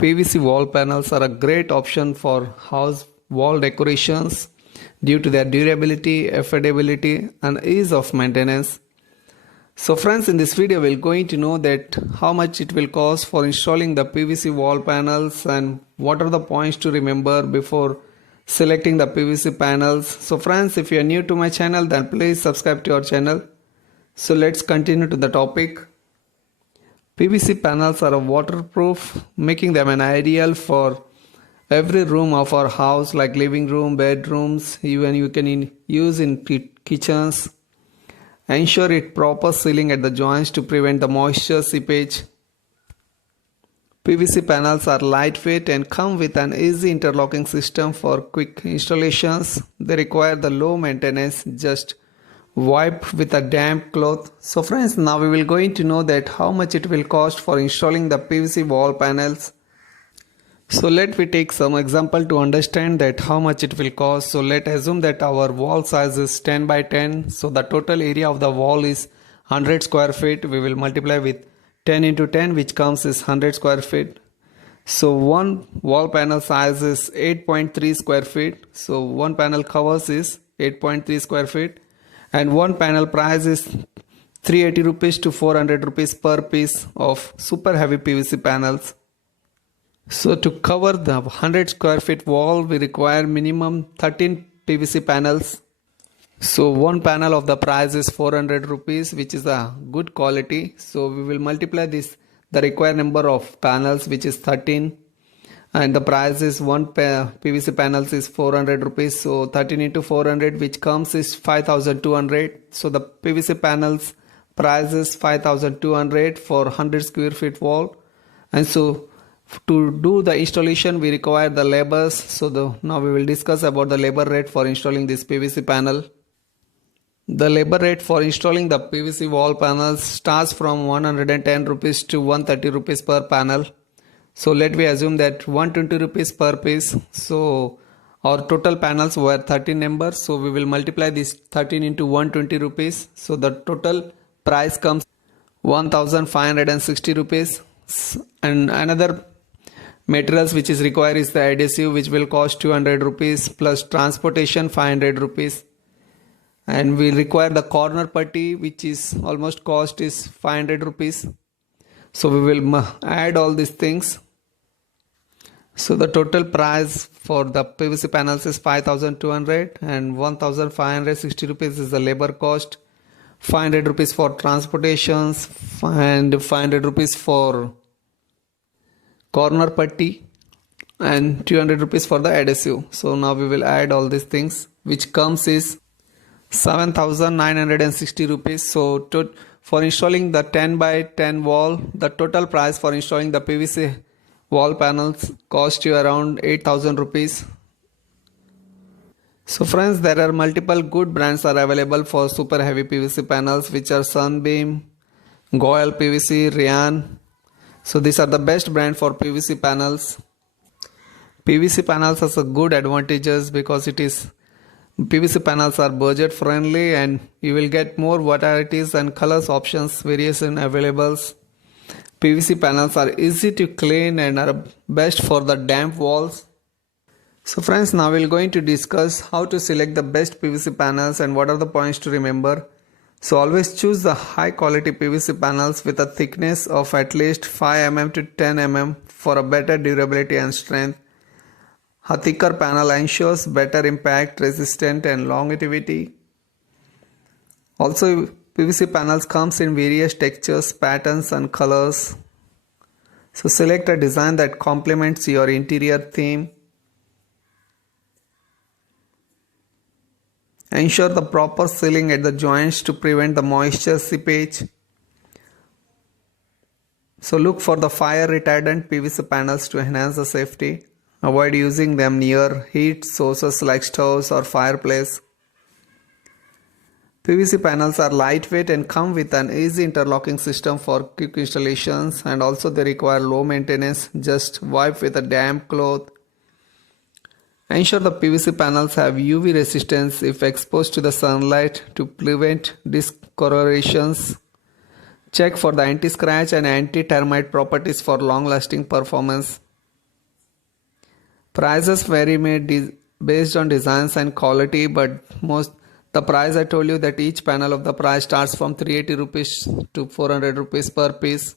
PVC wall panels are a great option for house wall decorations due to their durability, affordability, and ease of maintenance. So friends, in this video we're going to know that how much it will cost for installing the PVC wall panels and what are the points to remember before selecting the PVC panels. So friends, if you are new to my channel, then please subscribe to our channel. So let's continue to the topic. PVC panels are waterproof, making them an ideal for every room of our house, like living room, bedrooms, even you can use in kitchens. Ensure it proper sealing at the joints to prevent the moisture seepage. PVC panels are lightweight and come with an easy interlocking system for quick installations. They require the low maintenance, just wipe with a damp cloth. So friends, now we will going to know that how much it will cost for installing the PVC wall panels. So let me take some example to understand that how much it will cost. So let's assume that our wall size is 10 by 10. So the total area of the wall is 100 square feet. We will multiply with 10 into 10, which comes is 100 square feet. So one wall panel size is 8.3 square feet. So one panel covers is 8.3 square feet. And one panel price is 380 rupees to 400 rupees per piece of super heavy PVC panels. So to cover the 100 square feet wall, we require minimum 13 PVC panels. So one panel of the price is 400 rupees, which is a good quality. So we will multiply the required number of panels, which is 13. And the price is one PVC panels is 400 rupees. So 13 into 400, which comes is 5200. So the PVC panels price is 5200 for 100 square feet wall. And so to do the installation, we require the labors. So now we will discuss about the labor rate for installing this PVC panel. The labor rate for installing the PVC wall panels starts from 110 rupees to 130 rupees per panel. So let me assume that 120 rupees per piece. So our total panels were 13 numbers. So we will multiply this 13 into 120 rupees. So the total price comes 1560 rupees. And another materials which is required is the adhesive, which will cost 200 rupees plus transportation 500 rupees. And we require the corner putty, which is almost cost is 500 rupees. So we will add all these things. So the total price for the PVC panels is 5200 and 1560 rupees is the labor cost. 500 rupees for transportations and 500 rupees for corner putty and 200 rupees for the adhesive. So now we will add all these things, which comes is 7960 rupees. So for installing the 10 by 10 wall, the total price for installing the PVC wall panels cost you around 8000 rupees. So friends, there are multiple good brands are available for super heavy PVC panels, which are Sunbeam, Goel PVC, Ryan. So these are the best brand for PVC panels. PVC panels has a good advantages because PVC panels are budget friendly and you will get more varieties and colors options variation available. PVC panels are easy to clean and are best for the damp walls. So friends, now we're going to discuss how to select the best PVC panels and what are the points to remember. So always choose the high quality PVC panels with a thickness of at least 5 mm to 10 mm for a better durability and strength. A thicker panel ensures better impact, resistance and longevity. Also, PVC panels comes in various textures, patterns and colors. So select a design that complements your interior theme. Ensure the proper sealing at the joints to prevent the moisture seepage. So look for the fire retardant PVC panels to enhance the safety. Avoid using them near heat sources like stoves or fireplace. PVC panels are lightweight and come with an easy interlocking system for quick installations, and also they require low maintenance, just wipe with a damp cloth. Ensure the PVC panels have UV resistance if exposed to the sunlight to prevent discolorations. Check for the anti-scratch and anti-termite properties for long-lasting performance. Prices vary based on designs and quality, but most the price I told you that each panel of the price starts from 380 rupees to 400 rupees per piece.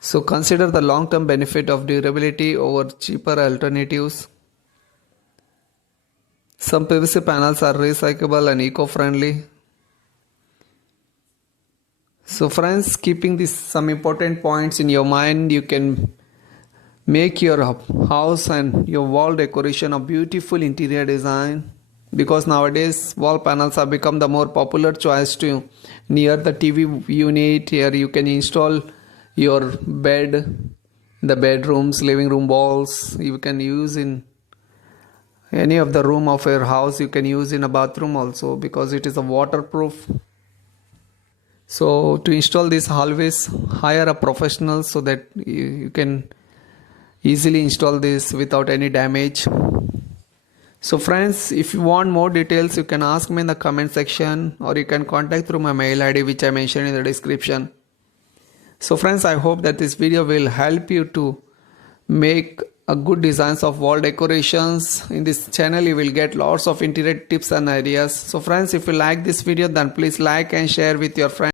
So consider the long-term benefit of durability over cheaper alternatives. Some PVC panels are recyclable and eco-friendly. So friends, keeping these some important points in your mind, you can make your house and your wall decoration a beautiful interior design, because nowadays wall panels have become the more popular choice to near the TV unit. Here you can install your bed, the bedrooms, living room walls. You can use in any of the room of your house. You can use in a bathroom also, because it is a waterproof. So to install this, always hire a professional so that you can easily install this without any damage. So friends, if you want more details, you can ask me in the comment section, or you can contact through my mail ID which I mentioned in the description. So friends, I hope that this video will help you to make a good designs of wall decorations. In this channel you will get lots of interior tips and ideas. So friends, if you like this video, then please like and share with your friends.